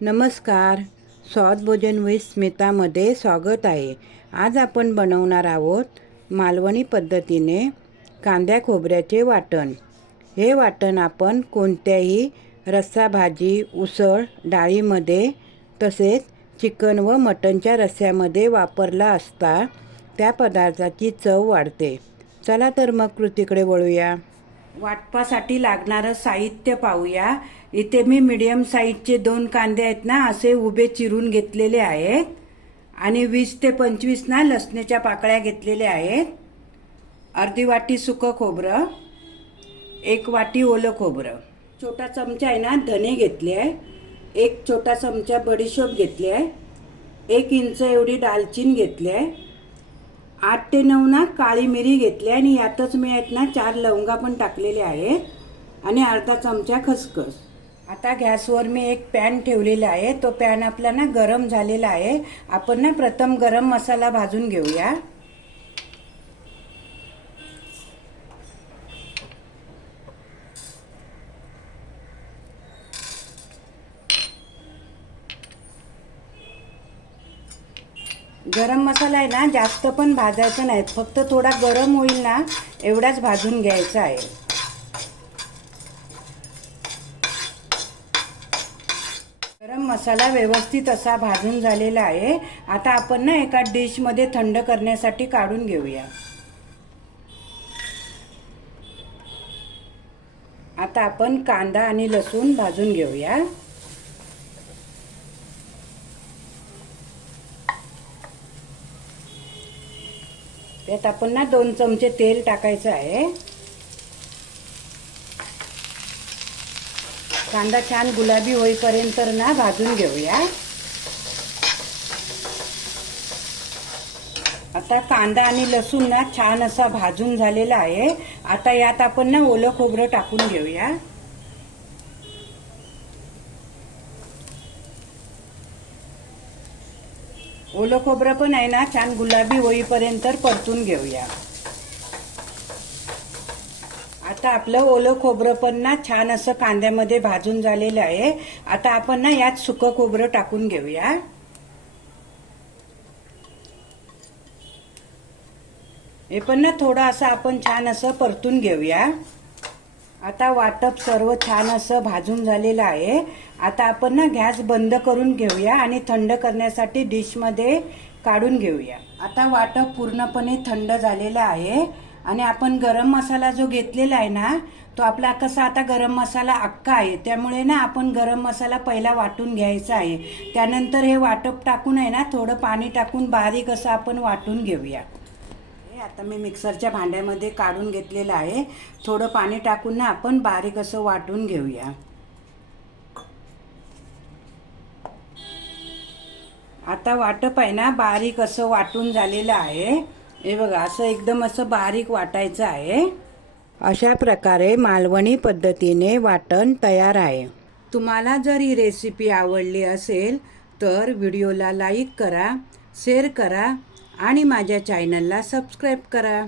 नमस्कार. स्वाद भोजन विथ स्मितामध्ये स्वागत आहे. आज आपण बनवणार आहोत मालवणी पद्धतीने कांद्या खोबऱ्याचे वाटण. हे वाटण आपण कोणत्याही रस्सा भाजी उसळ डाळीमध्ये तसेच चिकन व मटणच्या रस्स्यामध्ये वापरला असता त्या पदार्थाची चव वाढते. चला तर मग कृतीकडे वळूया. वाटपासाठी लागणारं साहित्य पाहूया. इथे मी मिडियम साईजचे दोन कांदे आहेत ना असे उभे चिरून घेतलेले आहेत. आणि वीस ते पंचवीस ना लसणीच्या पाकळ्या घेतलेल्या आहेत. अर्धी वाटी सुकं खोबरं एक वाटी ओलं खोबरं. छोटा चमचा आहे ना धने घेतले आहे. एक छोटा चमचा बडीशोप घेतली आहे. एक इंच एवढी दालचीन घेतली आहे. आठ ते नऊ ना काळी मिरी घेतली आणि यातच मी आहेत ना चार लवंगा पण टाकलेले आहेत. आणि अर्धा चमचा खसखस. आता गॅसवर मी एक पॅन ठेवलेला आहे. तो पॅन आपला ना गरम झालेला आहे. आपण ना प्रथम गरम मसाला भाजून घेऊया. गरम मसाला आहे ना जास्त पण भाजायचा नाही. फक्त थोडा गरम होईल ना एवढाच भाजून घ्यायचा आहे. मसाला व्यवस्थित असा भाजून झालेला आहे. आता आपण ना एका डिशमध्ये थंड करण्यासाठी काढून घेऊया. आता आपण कांदा आणि लसूण भाजून घेऊया. त्यात आपण ना दोन चमचे तेल टाकायचं आहे. कांदा छान गुलाबी होईपर्यंत ना भाजून घेऊया. आता कांदा आणि लसूण ना छान असा भाजून झालेला आहे. आता यात आपण ना ओलं खोबरं टाकून घेऊया. ओलं खोबरं पण आहे ना छान गुलाबी होईपर्यंत परतून घेऊया. आता आपलं ओलं खोबरं पण ना छान असं कांद्यामध्ये भाजून झालेलं आहे. आता आपण ना यात सुकं खोबरं टाकून घेऊया. हे पण ना थोडं असं आपण छान असं परतून घेऊया. आता वाटप सर्व छान असं भाजून झालेलं आहे. आता आपण ना गॅस बंद करून घेऊया आणि थंड करण्यासाठी डिशमध्ये काढून घेऊया. आता वाटप पूर्णपणे थंड झालेलं आहे. आणि आपण गरम मसाला जो घेतलेला आहे ना तो आपला कसा आता गरम मसाला अक्का आहे त्यामुळे ना आपण गरम मसाला पहिला वाटून घ्यायचा आहे. त्यानंतर हे वाटप टाकून आहे ना थोडं पाणी टाकून बारीक असं आपण वाटून घेऊया. हे आता मी मिक्सरच्या भांड्यामध्ये काढून घेतलेलं आहे. थोडं पाणी टाकून ना आपण बारीक असं वाटून घेऊया. आता वाटप आहे ना बारीक असं वाटून झालेलं आहे. हे बघा असं एकदम असं बारीक वाटायचं आहे. अशा प्रकारे मालवणी पद्धतीने वाटण तयार आहे. तुम्हाला जर ही रेसिपी आवडली असेल तर व्हिडिओला लाईक करा शेअर करा आणि माझ्या चॅनलला सबस्क्राईब करा.